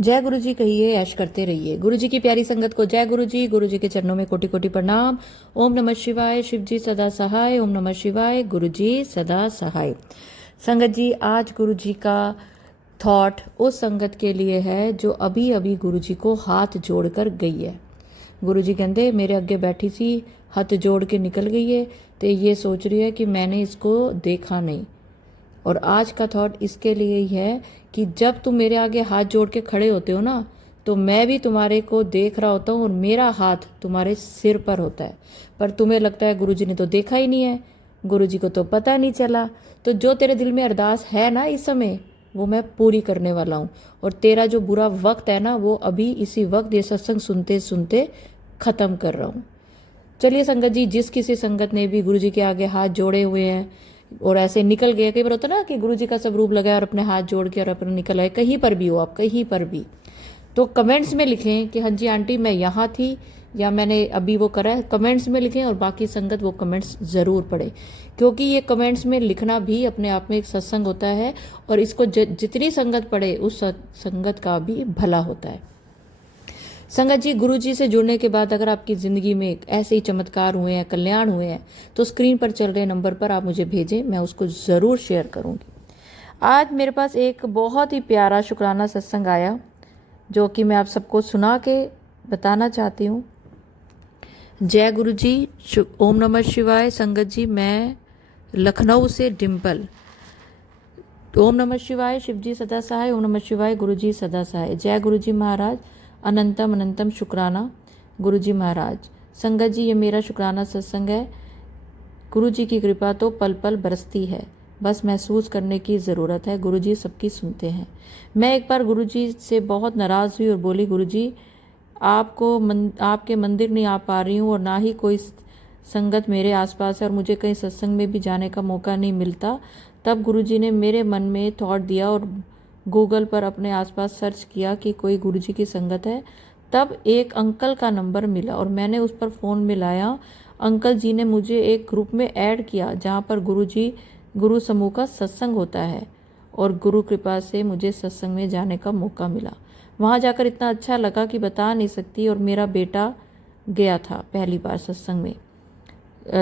जय गुरु जी कहिए, ऐश करते रहिए। गुरु जी की प्यारी संगत को जय गुरु जी के चरणों में कोटि कोटि प्रणाम। ओम नमः शिवाय, शिव जी सदा सहाय। ओम नमः शिवाय, गुरु जी सदा सहाय। संगत जी, आज गुरु जी का थॉट उस संगत के लिए है जो अभी अभी गुरु जी को हाथ जोड़कर गई है। गुरु जी कहते मेरे अगे बैठी सी, हाथ जोड़ के निकल गई है, तो ये सोच रही है कि मैंने इसको देखा नहीं। और आज का थॉट इसके लिए ही है कि जब तुम मेरे आगे हाथ जोड़ के खड़े होते हो ना, तो मैं भी तुम्हारे को देख रहा होता हूँ और मेरा हाथ तुम्हारे सिर पर होता है, पर तुम्हें लगता है गुरुजी ने तो देखा ही नहीं है, गुरुजी को तो पता नहीं चला। तो जो तेरे दिल में अरदास है ना इस समय, वो मैं पूरी करने वाला हूँ। और तेरा जो बुरा वक्त है ना, वो अभी इसी वक्त ये सत्संग सुनते सुनते खत्म कर रहा हूँ। चलिए संगत जी, जिस किसी संगत ने भी गुरुजी के आगे हाथ जोड़े हुए हैं और ऐसे निकल गए, कई बार होता ना कि गुरुजी का सब रूप लगाया और अपने हाथ जोड़ के और अपने निकल आए, कहीं पर भी हो आप, कहीं पर भी, तो कमेंट्स में लिखें कि हाँ जी आंटी मैं यहाँ थी या मैंने अभी वो करा है। कमेंट्स में लिखें और बाकी संगत वो कमेंट्स ज़रूर पढ़े, क्योंकि ये कमेंट्स में लिखना भी अपने आप में एक सत्संग होता है और इसको जितनी संगत पढ़े उस संगत का भी भला होता है। संगत जी, गुरु जी से जुड़ने के बाद अगर आपकी ज़िंदगी में ऐसे ही चमत्कार हुए हैं, कल्याण हुए हैं, तो स्क्रीन पर चल रहे नंबर पर आप मुझे भेजें, मैं उसको ज़रूर शेयर करूँगी। आज मेरे पास एक बहुत ही प्यारा शुक्राना सत्संग आया जो कि मैं आप सबको सुना के बताना चाहती हूँ। जय गुरु जी, ओम नमः शिवाय। संगत जी, मैं लखनऊ से डिम्पल। ओम नमः शिवाय, शिव जी सदा सहाय। ओम नमः शिवाय, गुरु जी सदा सहाय। जय गुरु जी महाराज, अनंतम अनंतम शुक्राना गुरु जी महाराज। संगत जी, ये मेरा शुक्राना सत्संग है। गुरु जी की कृपा तो पल पल बरसती है, बस महसूस करने की ज़रूरत है। गुरु जी सबकी सुनते हैं। मैं एक बार गुरु जी से बहुत नाराज़ हुई और बोली, गुरु जी आपके मंदिर नहीं आ पा रही हूँ और ना ही कोई संगत मेरे आसपास है और मुझे कहीं सत्संग में भी जाने का मौका नहीं मिलता। तब गुरु जी ने मेरे मन में थॉट दिया और गूगल पर अपने आसपास सर्च किया कि कोई गुरु जी की संगत है। तब एक अंकल का नंबर मिला और मैंने उस पर फ़ोन मिलाया। अंकल जी ने मुझे एक ग्रुप में ऐड किया जहाँ पर गुरु समूह का सत्संग होता है और गुरु कृपा से मुझे सत्संग में जाने का मौका मिला। वहाँ जाकर इतना अच्छा लगा कि बता नहीं सकती। और मेरा बेटा गया था पहली बार सत्संग में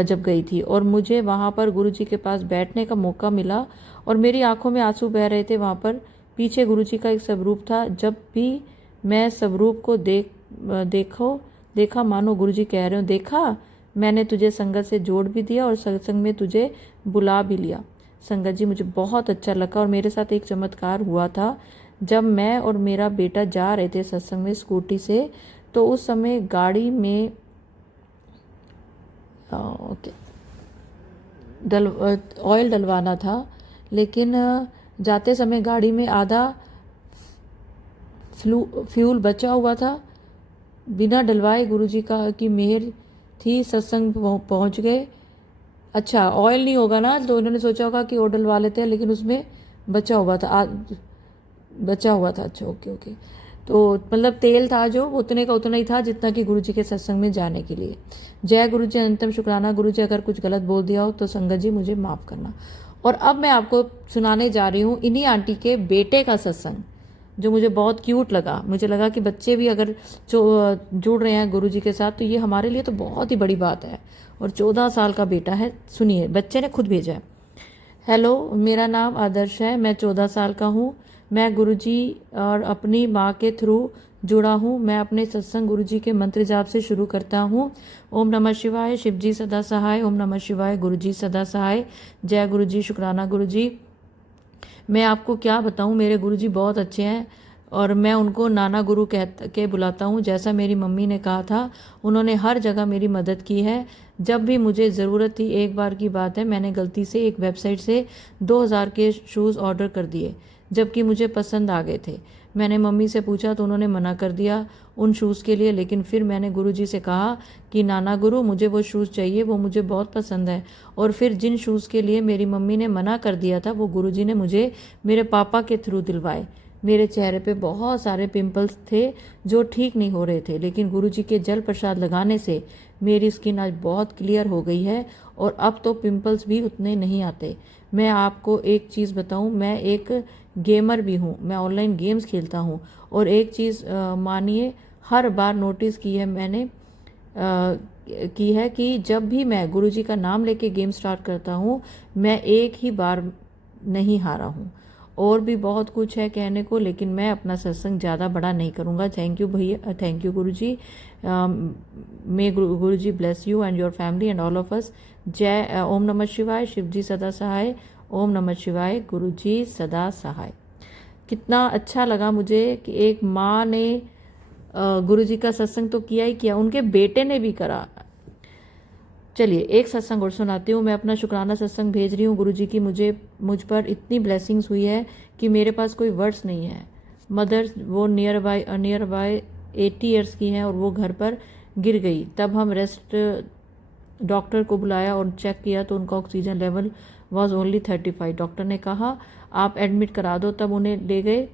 जब गई थी, और मुझे वहाँ पर गुरु जी के पास बैठने का मौका मिला और मेरी आंखों में आंसू बह रहे थे। वहाँ पर पीछे गुरु जी का एक स्वरूप था। जब भी मैं स्वरूप को देखा मानो गुरु जी कह रहे हो, देखा मैंने तुझे संगत से जोड़ भी दिया और सत्संग में तुझे बुला भी लिया। संगत जी, मुझे बहुत अच्छा लगा। और मेरे साथ एक चमत्कार हुआ था। जब मैं और मेरा बेटा जा रहे थे सत्संग में स्कूटी से, तो उस समय गाड़ी में ऑयल डलवाना था, लेकिन जाते समय गाड़ी में आधा फ्यूल बचा हुआ था। बिना डलवाए गुरुजी की मेहर थी, सत्संग पहुंच गए। अच्छा, ऑयल नहीं होगा ना, तो उन्होंने सोचा होगा कि और डलवा लेते हैं, लेकिन उसमें बचा हुआ था। अच्छा, ओके। तो मतलब तेल था जो उतने का उतना ही था जितना कि गुरुजी के सत्संग में जाने के लिए। जय गुरु जी, अनंतम शुक्राना गुरु जी। अगर कुछ गलत बोल दिया हो तो संगत जी मुझे माफ़ करना। और अब मैं आपको सुनाने जा रही हूँ इन्हीं आंटी के बेटे का सत्संग, जो मुझे बहुत क्यूट लगा। मुझे लगा कि बच्चे भी अगर जुड़ रहे हैं गुरु जी के साथ तो ये हमारे लिए तो बहुत ही बड़ी बात है। और 14 साल का बेटा है। सुनिए, बच्चे ने खुद भेजा है। हेलो, मेरा नाम आदर्श है, मैं 14 साल का हूँ। मैं गुरुजी और अपनी माँ के थ्रू जुड़ा हूँ। मैं अपने सत्संग गुरुजी के मंत्र जाप से शुरू करता हूँ। ओम नमः शिवाय, शिव जी सदा सहाय। ओम नमः शिवाय, गुरुजी सदा सहाय। जय गुरुजी, शुक्राना गुरुजी। मैं आपको क्या बताऊँ, मेरे गुरुजी बहुत अच्छे हैं और मैं उनको नाना गुरु के बुलाता हूँ। जैसा मेरी मम्मी ने कहा था, उन्होंने हर जगह मेरी मदद की है जब भी मुझे ज़रूरत थी। एक बार की बात है, मैंने गलती से एक वेबसाइट से 2000 के शूज़ ऑर्डर कर दिए, जबकि मुझे पसंद आ गए थे। मैंने मम्मी से पूछा तो उन्होंने मना कर दिया उन शूज़ के लिए, लेकिन फिर मैंने गुरुजी से कहा कि नाना गुरु, मुझे वो शूज़ चाहिए, वो मुझे बहुत पसंद है। और फिर जिन शूज़ के लिए मेरी मम्मी ने मना कर दिया था, वो गुरुजी ने मुझे मेरे पापा के थ्रू दिलवाए। मेरे चेहरे पे बहुत सारे पिंपल्स थे जो ठीक नहीं हो रहे थे, लेकिन गुरुजी के जल प्रसाद लगाने से मेरी स्किन आज बहुत क्लियर हो गई है और अब तो पिंपल्स भी उतने नहीं आते। मैं आपको एक चीज़ बताऊं, मैं एक गेमर भी हूँ, मैं ऑनलाइन गेम्स खेलता हूँ। और एक चीज़ मानिए, हर बार नोटिस की है मैंने की है कि जब भी मैं गुरुजी का नाम लेके गेम स्टार्ट करता हूँ, मैं एक ही बार नहीं हारा हूँ। और भी बहुत कुछ है कहने को, लेकिन मैं अपना सत्संग ज़्यादा बड़ा नहीं करूँगा। थैंक यू भैया, thank you Guruji. May Guruji bless you and your family and all of us. जय ओम नमः शिवाय, शिव जी सदा सहाय। ओम नमः शिवाय, गुरुजी सदा सहाय। कितना अच्छा लगा मुझे कि एक माँ ने गुरुजी का सत्संग तो किया ही किया, उनके बेटे ने भी करा। चलिए एक सत्संग और सुनाती हूँ। मैं अपना शुक्राना सत्संग भेज रही हूँ गुरुजी की। मुझ पर इतनी ब्लेसिंग्स हुई है कि मेरे पास कोई वर्ड्स नहीं है। मदर वो नियर बाय 80 ईयर्स की हैं और वो घर पर गिर गई। तब हम रेस्ट डॉक्टर को बुलाया और चेक किया तो उनका oxygen level was only 35। Doctor ने कहा आप एडमिट करा दो। तब उन्हें ले गए,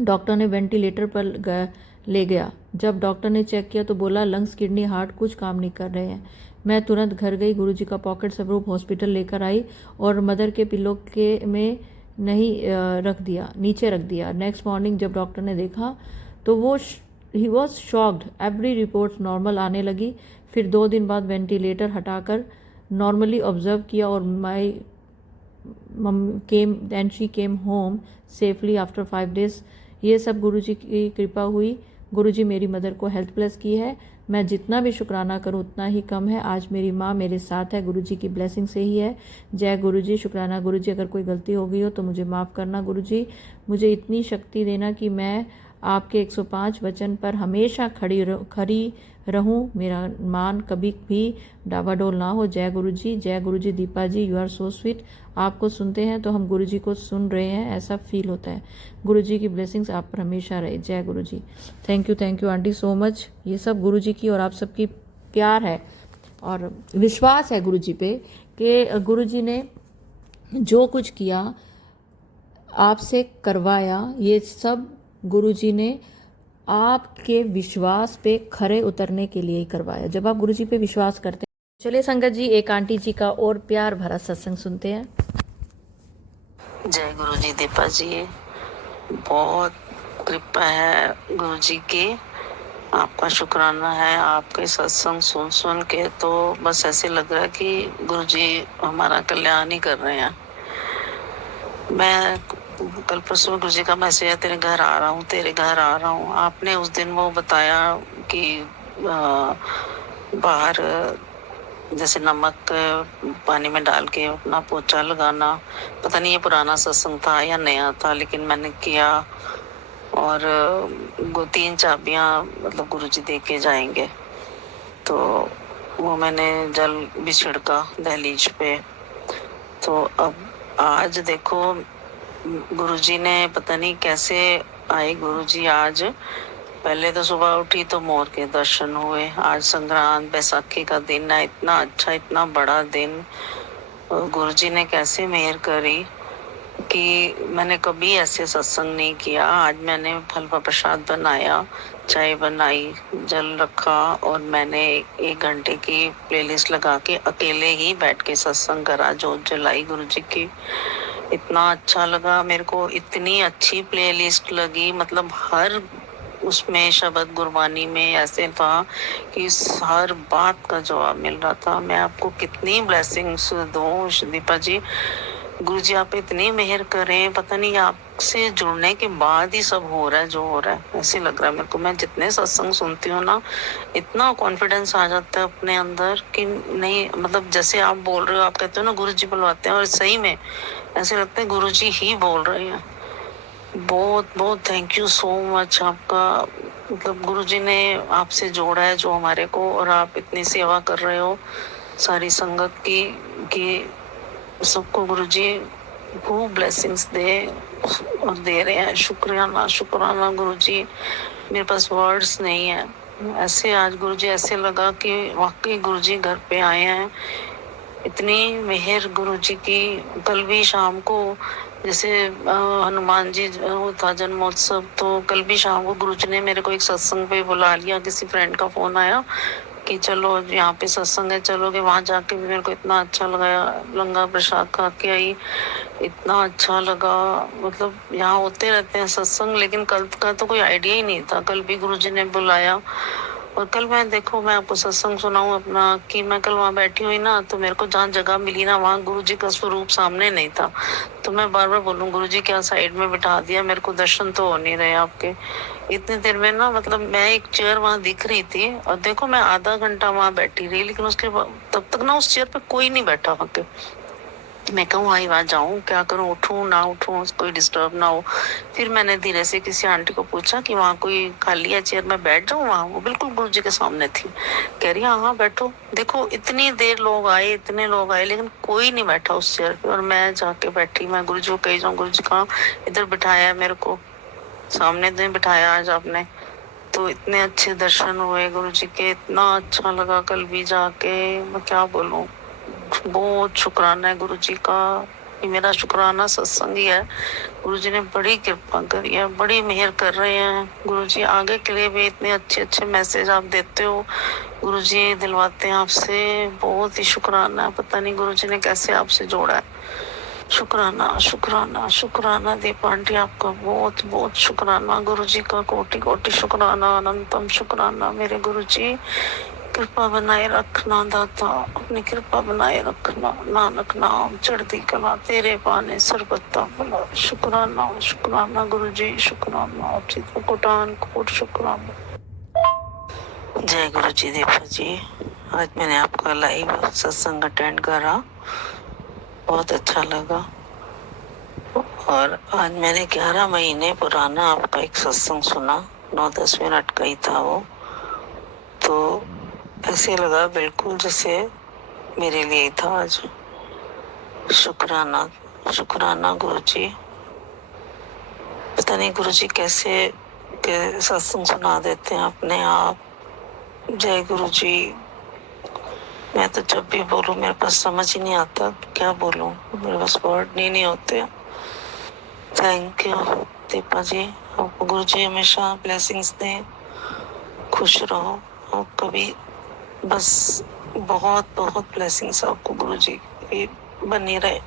डॉक्टर ने वेंटिलेटर पर ले गया। जब डॉक्टर ने चेक किया तो बोला लंग्स, किडनी, हार्ट कुछ काम नहीं कर रहे हैं। मैं तुरंत घर गई, गुरुजी का पॉकेट स्वरूप हॉस्पिटल लेकर आई और मदर के पिलो के में नहीं रख दिया, नीचे रख दिया। नेक्स्ट मॉर्निंग जब डॉक्टर ने देखा तो वो he was shocked. Every report normal आने लगी। फिर 2 दिन बाद वेंटिलेटर हटाकर नॉर्मली ऑब्जर्व किया और my she came home safely after 5 days. ये सब गुरुजी की कृपा हुई। गुरुजी मेरी मदर को हेल्थ प्लस की है। मैं जितना भी शुक्राना करूं उतना ही कम है। आज मेरी माँ मेरे साथ है, गुरुजी की ब्लेसिंग से ही है। जय गुरुजी। शुक्राना गुरुजी। अगर कोई गलती हो गई हो तो मुझे माफ़ करना गुरुजी। मुझे इतनी शक्ति देना कि मैं आपके 105 वचन पर हमेशा खड़ी रहूं, मेरा मान कभी भी डावाडोल ना हो। जय गुरुजी। जय गुरुजी। दीपा जी यू आर सो स्वीट। आपको सुनते हैं तो हम गुरुजी को सुन रहे हैं ऐसा फील होता है। गुरुजी की ब्लेसिंग्स आप पर हमेशा रहे। जय Guruji. Thank you aunty so much. ये सब गुरुजी की और आप सबकी प्यार है और विश्वास है गुरुजी पे कि गुरुजी ने जो कुछ किया आपसे करवाया, ये सब गुरुजी ने आपके विश्वास पे खरे उतरने के लिए ही करवाया। जब आप गुरुजी पे विश्वास करते हैं। चलिए संगत जी एक आंटी जी का और प्यार भरा सत्संग सुनते हैं। जय गुरुजी। दीपा जी बहुत कृपा है गुरुजी की, आपका शुक्राना है। आपके सत्संग सुन सुन के तो बस ऐसे लग रहा है कि गुरुजी हमारा कल्याण ही कर रहे हैं। मैं कल परसों गुरुजी का मैसेज है, तेरे घर आ रहा हूँ, तेरे घर आ रहा हूँ। आपने उस दिन वो बताया कि बाहर जैसे नमक पानी में डाल के अपना पोछा लगाना। पता नहीं ये पुराना सत्संग था या नया था, लेकिन मैंने किया। और 3 चाबियां मतलब गुरुजी दे के जाएंगे, तो वो मैंने जल भी छिड़का दहलीज पे। तो अब आज देखो गुरुजी ने पता नहीं कैसे आए गुरुजी। आज पहले तो सुबह उठी तो मोर के दर्शन हुए। आज संक्रांत बैसाखी का दिन है, इतना अच्छा इतना बड़ा दिन। गुरुजी ने कैसे मेहर करी कि मैंने कभी ऐसे सत्संग नहीं किया। आज मैंने फल का प्रसाद बनाया, चाय बनाई, जल रखा और मैंने 1 घंटे की प्लेलिस्ट लगा के अकेले ही बैठ के सत्संग करा, जोत जलाई गुरुजी की। इतना अच्छा लगा मेरे को, इतनी अच्छी प्लेलिस्ट लगी। मतलब हर उसमें शब्द गुरबानी में ऐसे था कि हर बात का जवाब मिल रहा था। मैं आपको कितनी ब्लेसिंग्स दूं दीपा जी। गुरुजी आप इतनी मेहर करें, पता नहीं आपसे जुड़ने के बाद ही सब हो रहा है जो हो रहा है, ऐसे लग रहा है मेरे को। मैं जितने सत्संग सुनती हूँ ना, इतना कॉन्फिडेंस आ जाता है अपने अंदर कि नहीं, मतलब जैसे आप बोल रहे हो, आप कहते हो ना गुरुजी बुलवाते हैं, और सही में ऐसे लगता है गुरुजी ही बोल रहे हैं। बहुत बहुत थैंक यू सो मच आपका। मतलब गुरुजी ने आपसे जोड़ा है जो हमारे को, और आप इतनी सेवा कर रहे हो सारी संगत की कि सबको गुरुजी खूब ब्लेसिंग्स दे और दे रहे हैं। शुक्राना गुरुजी। मेरे पास वर्ड्स नहीं है। ऐसे आज गुरुजी ऐसे लगा कि वाकई गुरुजी घर पे आए हैं। इतनी मेहर गुरुजी की। कल भी शाम को जैसे हनुमान जी वो था जन्मोत्सव, तो कल भी शाम को गुरुजी ने मेरे को एक सत्संग पे बुला लिया। किसी फ्रेंड का फोन आया कि चलो यहाँ पे सत्संग है, चलोगे? वहां जाके भी मेरे को इतना अच्छा लगा। लंगर प्रसाद खा के आई, इतना अच्छा लगा। मतलब यहाँ होते रहते हैं सत्संग, लेकिन कल का तो कोई आइडिया ही नहीं था। कल भी गुरुजी ने बुलाया, और कल मैं आपको सत्संग सुनाऊं अपना, कि मैं कल वहां बैठी हुई ना, तो मेरे को जहाँ जगह मिली ना, वहां गुरुजी का स्वरूप सामने नहीं था। तो मैं बार बार बोलूं, गुरुजी क्या साइड में बिठा दिया, मेरे को दर्शन तो हो नहीं रहे आपके। इतनी देर में ना, मतलब मैं एक चेयर वहां दिख रही थी, और देखो मैं आधा घंटा वहां बैठी रही, लेकिन उसके बाद तब तक ना उस चेयर पे कोई नहीं बैठा वहां पे। मैं कहूँ आई वहां जाऊं, क्या करूं, उठूं ना उठूं, कोई डिस्टर्ब ना हो। फिर मैंने धीरे से किसी आंटी को पूछा कि वहाँ कोई खाली है चेयर, में बैठ जाऊं वहाँ। वो बिल्कुल गुरुजी के सामने थी, कह रही हाँ बैठो। देखो इतनी देर लोग आए, इतने लोग आए, लेकिन कोई नहीं बैठा उस चेयर पे, और मैं जाके बैठी। मैं गुरुजी को कही जाऊँ, गुरुजी कहाँ, इधर बिठाया है मेरे को, सामने तो नहीं बिठाया आज आपने। तो इतने अच्छे दर्शन हुए गुरुजी के, इतना अच्छा लगा कल भी जाके, मैं क्या बोलूं। बहुत शुक्राना है गुरुजी का। ये मेरा शुक्राना सत्संग ही है। गुरुजी ने बड़ी कृपा करी है, बड़ी मेहर कर रहे हैं गुरुजी। आगे के लिए भी इतने अच्छे अच्छे मैसेज आप देते हो, गुरुजी दिलवाते हैं आपसे। बहुत ही शुक्राना है, पता नहीं गुरुजी ने कैसे आपसे जोड़ा है। शुक्राना शुक्राना शुक्राना दीपा आंटी, आपका बहुत बहुत शुक्राना। गुरुजी का कोटि कोटि शुक्राना, अनंतम शुक्राना। मेरे गुरुजी कृपा बनाए रखना दाता, अपनी कृपा बनाए रखना। नानक नाम चढ़ती कला तेरे पाने सरबत्ता भला। शुक्राना शुक्राना गुरुजी, शुक्राना कोटान कोट शुक्राना। जय गुरुजी दीपा जी। आज मैंने आपका लाइव सत्संग अटेंड करा, बहुत अच्छा लगा। और आज मैंने 11 महीने पुराना आपका एक सत्संग सुना, 9-10 मिनट का ही था वो। तो ऐसे लगा बिल्कुल जैसे मेरे लिए था आज। शुक्राना शुक्राना गुरुजी। पता नहीं गुरुजी कैसे के सत्संग सुना देते हैं अपने आप। जय गुरुजी। मैं तो जब भी बोलूं मेरे पास समझ ही नहीं आता क्या बोलूं, मेरे पास वर्ड नहीं होते। थैंक यू दीपा जी। आपको गुरुजी हमेशा ब्लेसिंग्स दें, खुश रहो। और कभी बस बहुत बहुत ब्लेसिंग्स आपको गुरुजी की बनी रहे।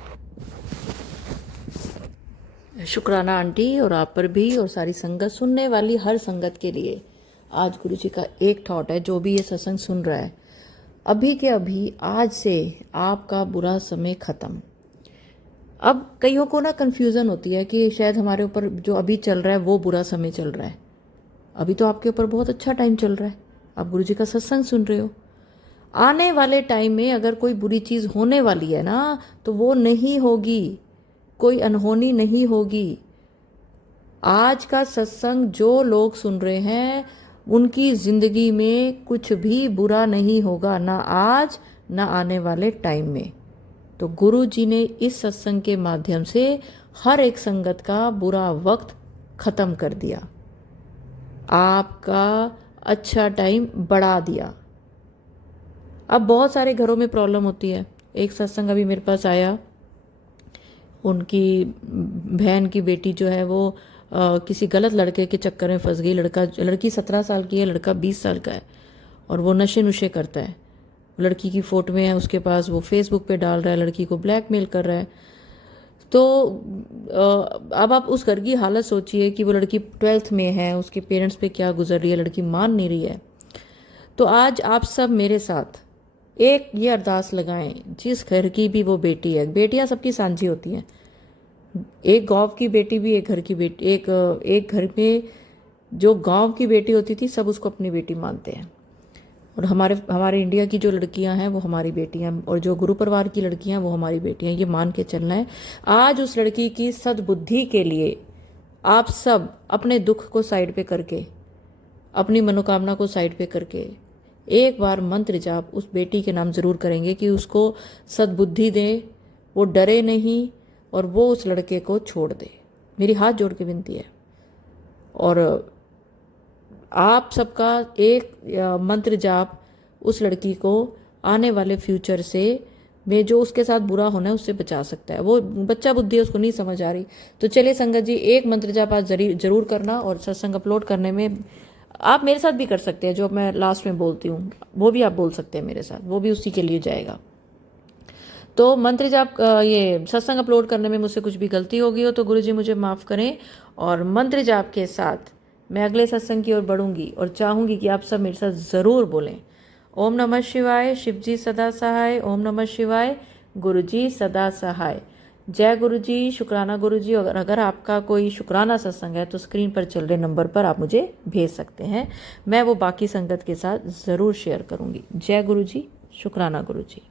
शुक्राना आंटी, और आप पर भी, और सारी संगत, सुनने वाली हर संगत के लिए आज गुरुजी का एक थॉट है। जो भी ये सत्संग सुन रहा है, अभी के अभी आज से आपका बुरा समय खत्म। अब कईयों को ना कन्फ्यूज़न होती है कि शायद हमारे ऊपर जो अभी चल रहा है वो बुरा समय चल रहा है। अभी तो आपके ऊपर बहुत अच्छा टाइम चल रहा है, आप गुरुजी का सत्संग सुन रहे हो। आने वाले टाइम में अगर कोई बुरी चीज़ होने वाली है ना, तो वो नहीं होगी, कोई अनहोनी नहीं होगी। आज का सत्संग जो लोग सुन रहे हैं, उनकी जिंदगी में कुछ भी बुरा नहीं होगा, ना आज ना आने वाले टाइम में। तो गुरु जी ने इस सत्संग के माध्यम से हर एक संगत का बुरा वक्त खत्म कर दिया, आपका अच्छा टाइम बढ़ा दिया। अब बहुत सारे घरों में प्रॉब्लम होती है। एक सत्संग अभी मेरे पास आया, उनकी बहन की बेटी जो है वो किसी गलत लड़के के चक्कर में फंस गई। लड़की 17 साल की है, लड़का 20 साल का है, और वो नशे नुशे करता है। लड़की की फोटो में है उसके पास, वो फेसबुक पे डाल रहा है, लड़की को ब्लैकमेल कर रहा है। तो अब आप उस घर की हालत सोचिए कि वो लड़की 12th में है, उसके पेरेंट्स पे क्या गुजर रही है, लड़की मान नहीं रही है। तो आज आप सब मेरे साथ एक ये अरदास लगाएं, जिस घर की भी वो बेटी है, बेटियां सबकी सांझी होती हैं, एक गांव की बेटी भी एक घर की बेटी, एक घर में जो गांव की बेटी होती थी सब उसको अपनी बेटी मानते हैं। और हमारे इंडिया की जो लड़कियां हैं वो हमारी बेटियां, और जो गुरु परिवार की लड़कियां वो हमारी बेटियां, ये मान के चलना है। आज उस लड़की की सद्बुद्धि के लिए आप सब अपने दुख को साइड पे करके, अपनी मनोकामना को साइड पे करके एक बार मंत्र जाप उस बेटी के नाम जरूर करेंगे कि उसको सद्बुद्धि दे, वो डरे नहीं, और वो उस लड़के को छोड़ दे। मेरी हाथ जोड़ के विनती है। और आप सबका एक मंत्र जाप उस लड़की को आने वाले फ्यूचर से में जो उसके साथ बुरा होना है उससे बचा सकता है। वो बच्चा बुद्धि है, उसको नहीं समझ आ रही। तो चलिए संगत जी, एक मंत्र जाप आज जरूर करना, और सत्संग अपलोड करने में आप मेरे साथ भी कर सकते हैं। जो मैं लास्ट में बोलती हूँ वो भी आप बोल सकते हैं मेरे साथ, वो भी उसी के लिए जाएगा। तो मंत्र जाप ये सत्संग अपलोड करने में मुझसे कुछ भी गलती हो गई हो तो गुरुजी मुझे माफ़ करें। और मंत्र जाप के साथ मैं अगले सत्संग की ओर बढ़ूंगी और चाहूंगी कि आप सब मेरे साथ ज़रूर बोलें। ओम नमः शिवाय, शिवजी सदा सहाय। ओम नमः शिवाय, गुरुजी सदा सहाय। जय गुरुजी, शुक्राना गुरुजी। और अगर आपका कोई शुक्राना सत्संग है तो स्क्रीन पर चल रहे नंबर पर आप मुझे भेज सकते हैं, मैं वो बाकी संगत के साथ ज़रूर शेयर करूंगी। जय गुरुजी, शुक्राना गुरुजी।